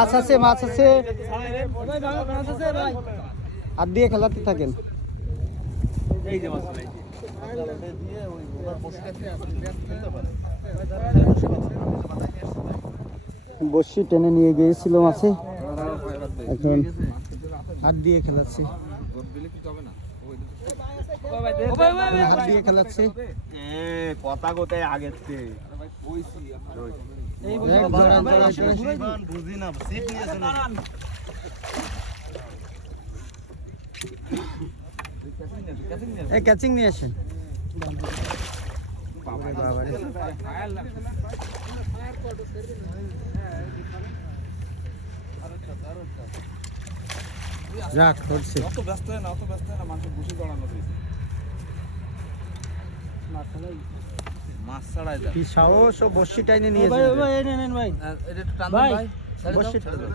মাছ আছে, মাছ আছে, হাত দিয়ে খেলাতে থাকেন। বসি টেনে নিয়ে গিয়েছিল মাছে, এখন হাত দিয়ে খেলাচ্ছে, হাত দিয়ে খেলাচ্ছে। কথা কোথায় আগের বুঝি না সিট নিয়েছে না ক্যাচিং নিয়ে আসেন। যাক হচ্ছে, অত ব্যস্ত হয় না মানুষের বসে দাঁড়ানো রয়েছে মাছ ছাড়াই কি সাহস, ও বসি টাইনে নিয়ে ভাই এটা টান ভাই বসে ছেড়ে দাও।